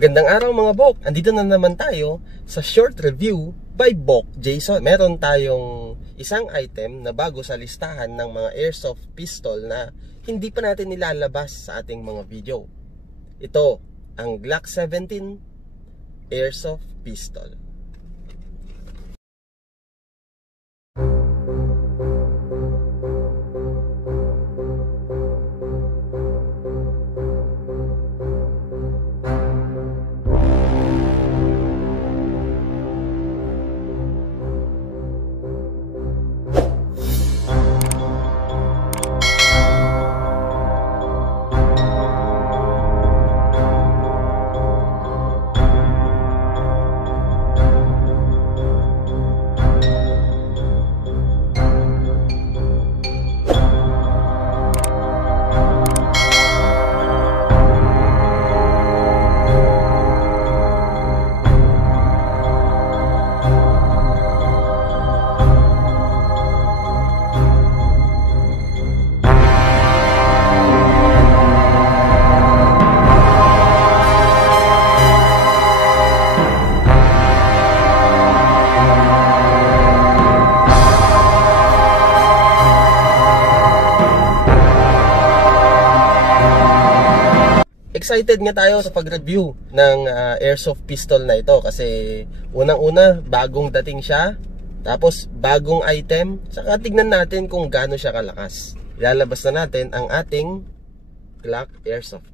Magandang araw mga Bok! Andito na naman tayo sa short review by Bok Jason. Meron tayong isang item na bago sa listahan ng mga airsoft pistol na hindi pa natin nilalabas sa ating mga video. Ito ang Glock 17 airsoft pistol. Excited nga tayo sa pag-review ng airsoft pistol na ito kasi unang-una bagong dating siya, tapos bagong item, saka tignan natin kung gaano siya kalakas. Ilalabas na natin ang ating Glock airsoft.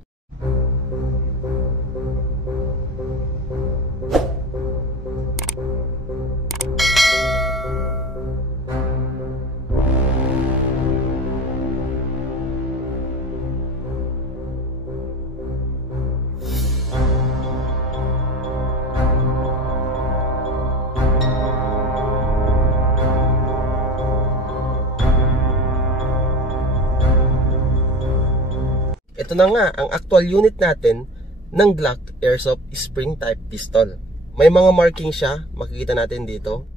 Ito na nga ang actual unit natin ng Glock airsoft spring type pistol. May mga marking siya, makikita natin dito.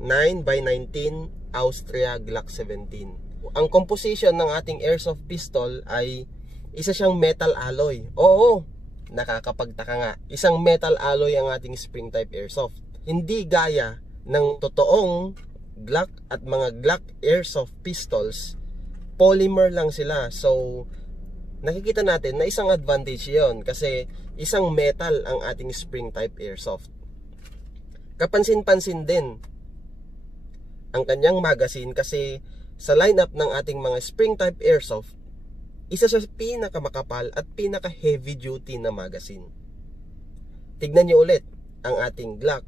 9x19 Austria Glock 17. Ang composition ng ating airsoft pistol ay isa siyang metal alloy. Oo, nakakapagtaka nga. Isang metal alloy ang ating spring type airsoft. Hindi gaya ng totoong Glock at mga Glock airsoft pistols, polymer lang sila. So nakikita natin na isang advantage yon kasi isang metal ang ating spring type airsoft. Kapansin-pansin din ang kanyang magazine kasi sa lineup ng ating mga spring type airsoft, isa sa pinakamakapal at pinaka heavy duty na magazine. Tignan niyo ulit ang ating Glock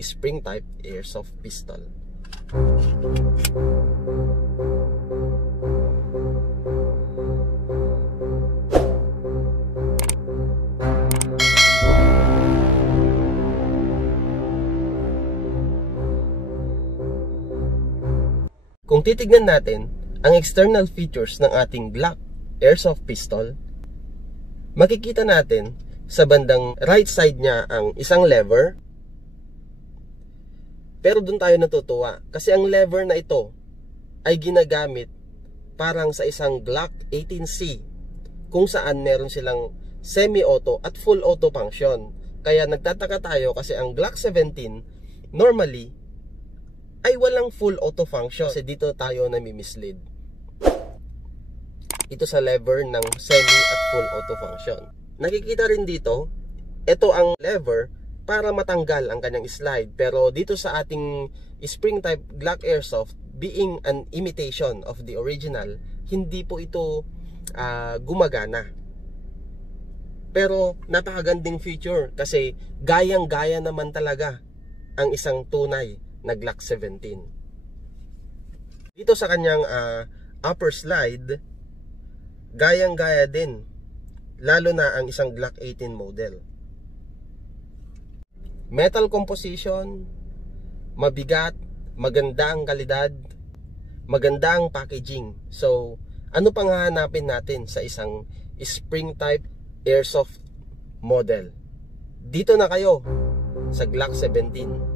spring type airsoft pistol. Kung titignan natin ang external features ng ating Glock airsoft pistol, makikita natin sa bandang right side niya ang isang lever. Pero doon tayo natutuwa kasi ang lever na ito ay ginagamit parang sa isang Glock 18C kung saan meron silang semi-auto at full auto function. Kaya nagtataka tayo kasi ang Glock 17 normally ay walang full auto function kasi dito tayo nami-mislead. Ito sa lever ng semi at full auto function. Nakikita rin dito, ito ang lever para matanggal ang kanyang slide. Pero dito sa ating spring type Glock airsoft, being an imitation of the original, hindi po ito gumagana. Pero napakaganding feature kasi gayang-gaya naman talaga ang isang tunay na Glock 17. Dito sa kanyang upper slide, gayang-gaya din, lalo na ang isang Glock 18 model. Metal composition, mabigat, maganda ang kalidad, maganda ang packaging. So, ano pang hahanapin natin sa isang spring type airsoft model? Dito na kayo sa Glock 17.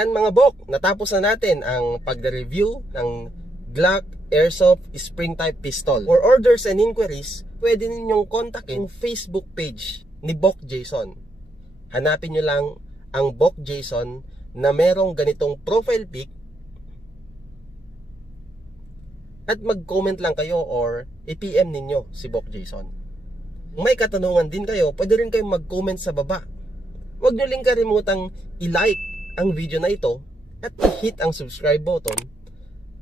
Ayan mga bok, natapos na natin ang pagre-review ng Glock Airsoft Spring Type Pistol. For orders and inquiries, pwede ninyong kontakin yung Facebook page ni Bok Jason. Hanapin nyo lang ang Bok Jason na merong ganitong profile pic at mag-comment lang kayo or i-PM ninyo si Bok Jason. Kung may katanungan din kayo, pwede rin kayong mag-comment sa baba. Huwag nyo rin kalimutang i-like ang video na ito at i-hit ang subscribe button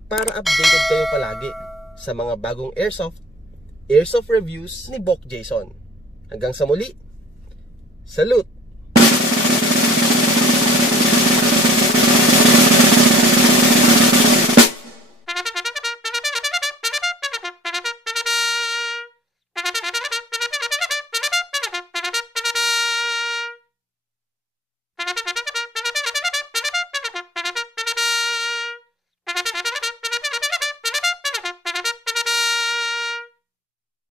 para updated kayo palagi sa mga bagong airsoft reviews ni Bok Jason. Hanggang sa muli, salute!